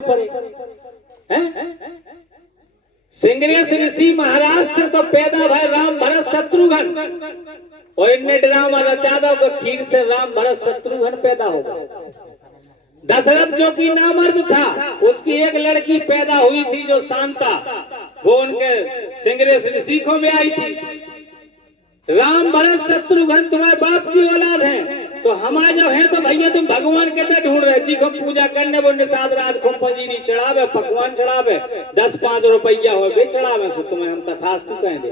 हैं? सिंगरेश ऋषि महाराज से तो पैदा भाई राम भरत शत्रुघ्न, और इनने ड्रामा रचा दो कि खीर से राम भरत शत्रुघ्न पैदा होगा। दशरथ जो कि नामर्द था, उसकी एक लड़की पैदा हुई थी जो शांता, वो उनके सिंगरेश ऋषि को में आई थी। राम भरत शत्रुघ्न तुम्हारे बाप की औलाद है, तो हमारे जब है तो भैया तुम भगवान के तरह ढूंढ रहे जी को पूजा करने, वो निषाद रात को पंजीरी चढ़ावे, पकवान चढ़ावे, 10-5 रुपया हो बे चढ़ावे, सो तुम्हें हम तथास्तु कह दे।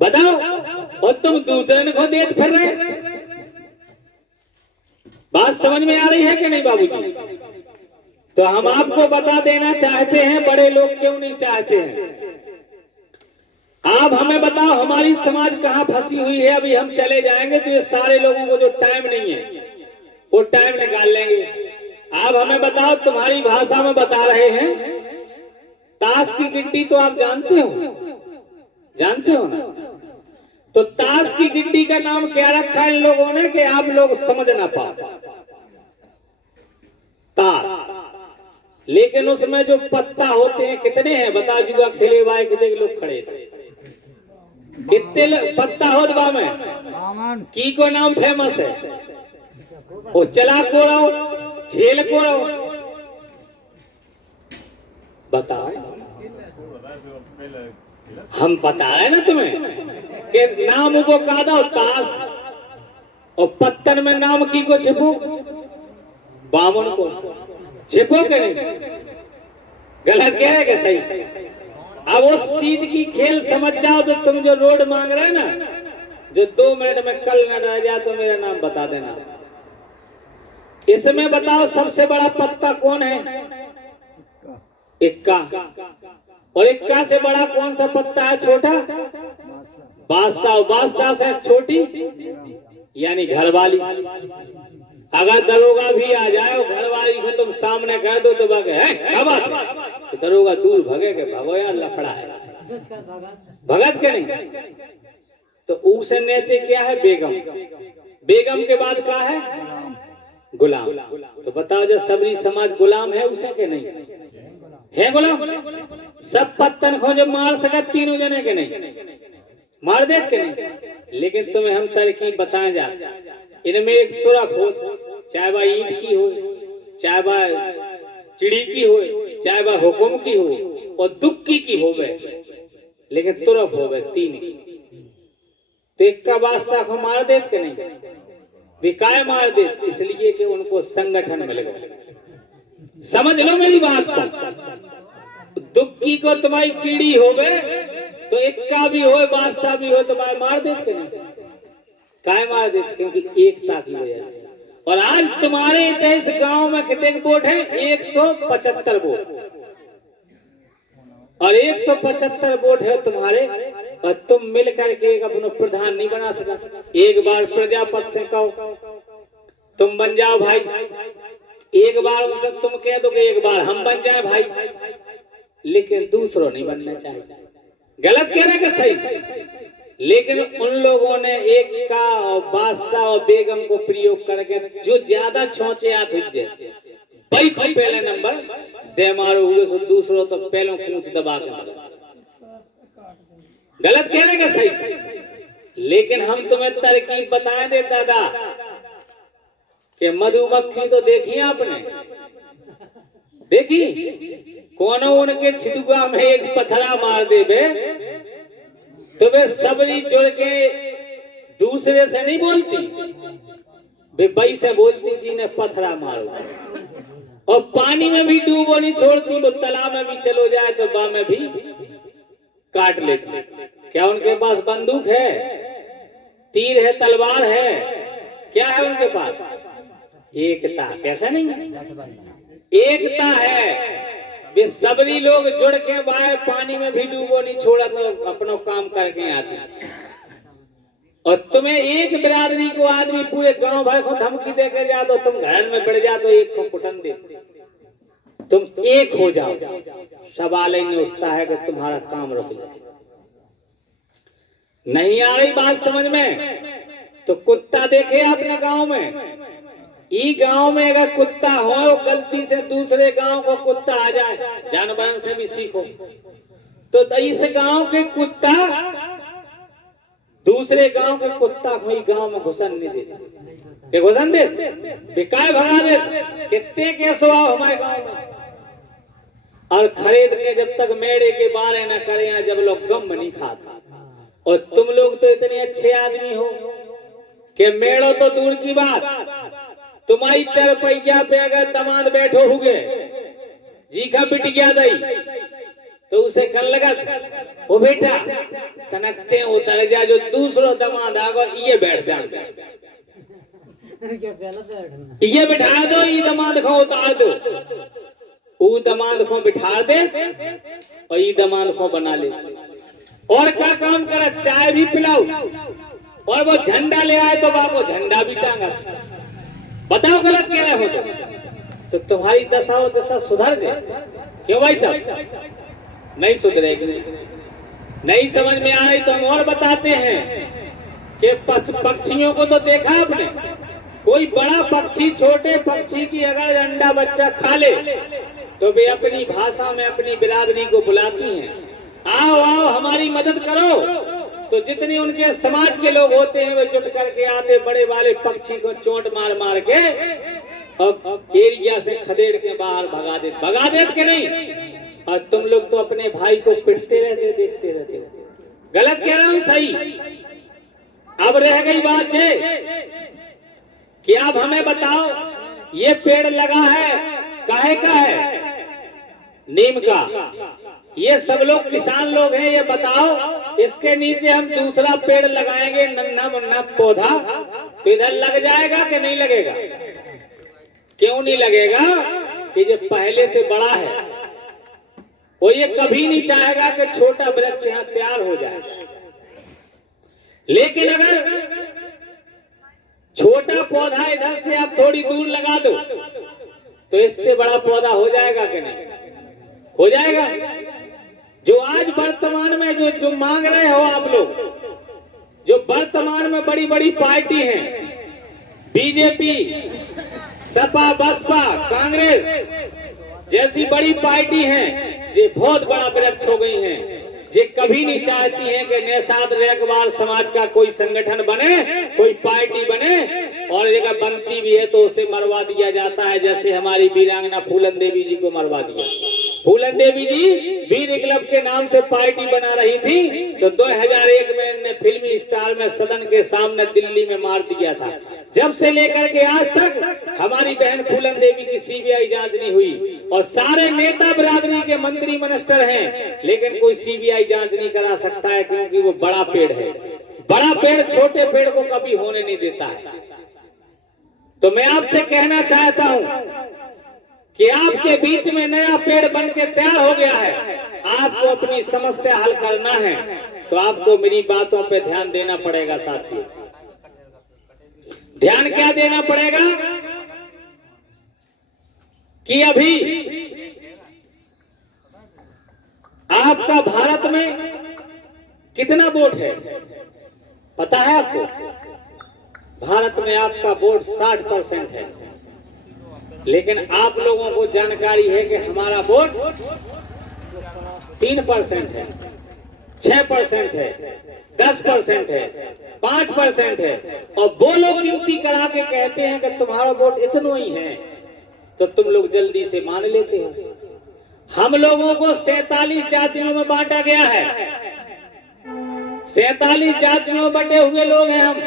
बताओ, और तुम दूसरे को देख फिर रहे। बात समझ में आ रही है कि नहीं बाबूजी? तो हम आपको बता देना चाहते हैं, बड़े लोग क्यों नहीं चाहते हैं। आप हमें बताओ हमारी समाज कहाँ फंसी हुई है। अभी हम चले जाएंगे तो ये सारे लोगों को जो टाइम नहीं है वो टाइम निकाल लेंगे। आप हमें बताओ, तुम्हारी भाषा में बता रहे हैं, ताश की गिट्टी तो आप जानते हो, जानते हो ना? तो ताश की गिट्टी का नाम क्या रखा है इन लोगों ने कि आप लोग समझ ना पाओ? ताश। लेकिन उसमें जो पत्ता होते हैं कितने हैं बता, जुआ खेले वाले कितने लोग खड़े थे, कितने पत्ता हो दबा में की को नाम फेमस है, वो चला को रहो, खेल को रहो, बताओ। हम बता रहे ना तुम्हें कि नाम को का दो ताश, और पत्तन में नाम की को छिपो, बामन को छिपो के नहीं। गलत क्या है कि सही? अब उस चीज की खेल समझ जाओ तो तुम जो रोड मांग रहे ना, जो 2 मिनट में कल न रह जाए तो मेरा नाम बता देना। इसमें बताओ सबसे बड़ा पत्ता कौन है? इक्का। और इक्का से बड़ा कौन सा पत्ता है छोटा? बादशाह। बादशाह से छोटी यानी घरवाली। अगर दरोगा भी आ जाए और घरवाली को तुम सामने कह दो तो भागे है, तो दरोगा दूर भगे के भागो यार लफड़ा है, भगत के नहीं। तो उसे नीचे क्या है? बेगम। बेगम के बाद क्या है? गुलाम। तो बताओ जब सबरी समाज गुलाम है उसे के नहीं है? गुलाम। सब पत्तन को जो मार सका तीनों जने के नहीं मार दे के नहीं। लेकिन तुम्हें हम तरकीब बताएं जा, इनमें एक तुरक हो, चाहे वह ईंट की हो, चाहे वह चिड़ी की हो, चाहे वह हुकुम की हो, और दुक्की की हो गए, लेकिन तुरक हो गए तीन की। तो एक का बादशाह को मार देते नहीं, विकाय मार देते, इसलिए कि उनको संगठन मिल गया। समझ लो मेरी बात को। दुक्की को तुम्हारी चिड़ी हो गए तो एक का भी हो, बादशाह भी हो, तुम्हारे मार देते नहीं। काय मार देते? क्योंकि एकता की वजह से। और आज तुम्हारे इस गांव में कितने वोट है? 175 वोट, और 175 वोट है तुम्हारे, और तुम मिल करके एक अपना प्रधान नहीं बना सका। एक बार प्रजापति से कहो तुम बन जाओ भाई, एक बार उनसे तुम कह दो कि एक बार हम बन जाए भाई, लेकिन दूसरों नहीं बनना चाहिए। गलत कह रहे कि सही? लेकिन उन लोगों ने एक का और बादशाह और बेगम को प्रयोग करके जो ज्यादा छोंचे आते वही को पहले नंबर दे मारो हुए, सो दूसरों तो पहलों पूंछ दबा के। गलत कह रहे कि सही? लेकिन हम तुम्हें तरकीब बताए दे दादा कि मधुमक्खी तो देखी आपने, देखी कोनो उनके छिदुआ में एक पथरा मार दे बे तो वे सबरी जुड़ के दूसरे से नहीं बोलती, वे बई से बोलती जी ने पथरा मारो। और पानी में भी डूबो नहीं छोड़ती, वो तालाब में भी चलो जाए तो बा में भी काट लेती। क्या उनके पास बंदूक है, तीर है, तलवार है? क्या है उनके पास? एकता। कैसा नहीं है? एकता है। वे सबरी लोग जुड़ के बाहर पानी में भी डूबो नहीं छोड़ा तो अपना काम करके आते। और तुम्हें एक बिरादरी को आदमी पूरे गांव भर को धमकी देकर जा दो, तुम घर में बढ़ जा तो एक को कुटन दे, तुम एक हो जाओ, सवाल ही नहीं उठता है कि तुम्हारा काम रुक जाए। नहीं आ रही बात समझ में? तो कुत्ता देखे आपने गांव में, ई गांव में अगर कुत्ता हो, गलती से दूसरे गांव को कुत्ता आ जाए, जानवरों से भी सीखो, तो इस गांव के कुत्ता दूसरे गांव के कुत्ता कोई गांव में घुसन नहीं देते, घुसन दे बेकार भगा दे। कितने कैसो आओ हमारे गांव में, और खरीद के जब तक मेड़े के बारे न करें, जब लोग गम नहीं खाते। और तुम लोग तो इतने अच्छे आदमी हो कि मेड़ो तो दूर की बात, तुम्हारी चरपैया पे अगर दामाद बैठो हुए, जीखा पिट गया दई, तो उसे कर लगा वो बेटा तनकते उतर जा, जो दूसरो दामाद आगो ये बैठ जा, ये बिठा दो, ये दामाद को उतार दो, वो दामाद को बिठा दे और ये दामाद को बना ले। और क्या काम करा, चाय भी पिलाओ, और वो झंडा ले आए तो बाबू झंडा भी टांगा। बताओ गलत कह रहे हो तो तुम्हारी दशा और दशा सुधर जाए। क्यों भाई साहब? नहीं सुधरेगी, नहीं समझ में आ रही तो हम और बताते हैं कि पक्षियों को तो देखा आपने, कोई बड़ा पक्षी छोटे पक्षी की अगर अंडा बच्चा खा ले तो वे अपनी भाषा में अपनी बिरादरी को बुलाती हैं, आओ आओ हमारी मदद करो। तो जितने उनके समाज के लोग होते हैं वे जुट करके आते, बड़े वाले पक्षी को चोट मार मार के अब एरिया से खदेड़ के बाहर भगा दे के नहीं। और तुम लोग तो अपने भाई को पिटते रहते, देखते रहते हो। गलत कह रहा हूं सही? अब रह गई बात है कि आप हमें बताओ, ये पेड़ लगा है काहे का है? नीम का। ये सब लोग किसान लोग हैं, ये बताओ इसके नीचे हम दूसरा पेड़ लगाएंगे नन्हा मुन्ना पौधा, तो इधर लग जाएगा कि नहीं लगेगा? क्यों नहीं लगेगा? कि जो पहले से बड़ा है वो ये कभी नहीं चाहेगा कि छोटा वृक्ष यहाँ तैयार हो जाए। लेकिन अगर छोटा पौधा इधर से आप थोड़ी दूर लगा दो तो इससे बड़ा पौधा हो जाएगा कि नहीं? हो जाएगा। जो आज वर्तमान में जो मांग रहे हो आप लोग, जो वर्तमान में बड़ी बड़ी पार्टी हैं, बीजेपी, सपा, बसपा, कांग्रेस जैसी बड़ी पार्टी हैं, ये बहुत बड़ा वृक्ष हो गई हैं। ये कभी नहीं चाहती हैं कि निषाद रेखवार समाज का कोई संगठन बने, कोई पार्टी बने, और जगह बनती भी है तो उसे मरवा दिया जाता है। जैसे हमारी वीरांगना फूलन देवी जी को मरवा दिया। फूलन देवी जी वीर क्लब के नाम से पार्टी बना रही थी, तो 2001 में इन्हें फिल्मी स्टार में सदन के सामने दिल्ली में मार दिया था। जब से लेकर के आज तक हमारी बहन फूलन देवी की सीबीआई जांच नहीं हुई, और सारे नेता बिरादरी के मंत्री मिनिस्टर हैं, लेकिन कोई सीबीआई जांच नहीं करा सकता है, क्योंकि वो बड़ा पेड़ है। बड़ा पेड़ छोटे पेड़ को कभी होने नहीं देता है। तो मैं आपसे कहना चाहता हूं कि आपके बीच में नया पेड़ बन के तैयार हो गया है। आपको अपनी समस्या हल करना है तो आपको मेरी बातों पे ध्यान देना पड़ेगा साथियों। ध्यान क्या देना पड़ेगा कि अभी आपका भारत में कितना वोट है पता है आपको? भारत में आपका वोट 60% है, लेकिन आप लोगों को जानकारी है कि हमारा वोट 3% है, 6% है, 10% है, 5% है। और वो लोग गिनती करा के कहते हैं कि तुम्हारा वोट इतना ही है, तो तुम लोग जल्दी से मान लेते हो। हम लोगों को 47 जातियों में बांटा गया है। 47 जातियों में बटे हुए लोग हैं हम।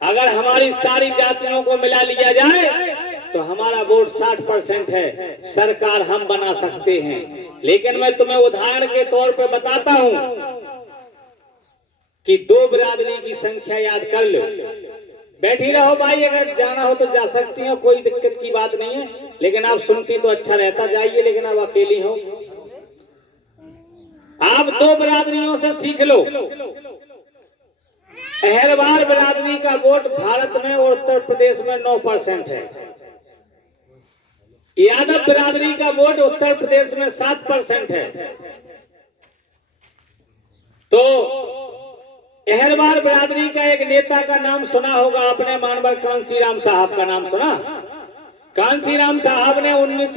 अगर हमारी सारी जातियों को मिला लिया जाए तो हमारा वोट 60% है। सरकार हम बना सकते हैं। लेकिन मैं तुम्हें उदाहरण के तौर पे बताता हूं कि 2 बिरादरी की संख्या याद कर लो। बैठी रहो भाई, अगर जाना हो तो जा सकती हो, कोई दिक्कत की बात नहीं है। लेकिन आप सुनती तो अच्छा रहता, जाइए, लेकिन आप अकेली हो। आप 2 बिरादरियों से सीख लो। अहरवार बिरादरी का वोट भारत में और उत्तर प्रदेश में 9% है। यादव बिरादरी का वोट उत्तर प्रदेश में 7% है। तो अहरवाल बिरादरी का एक नेता का नाम सुना होगा आपने, मानवर कांसीराम साहब का नाम सुना। कांसीराम साहब ने 19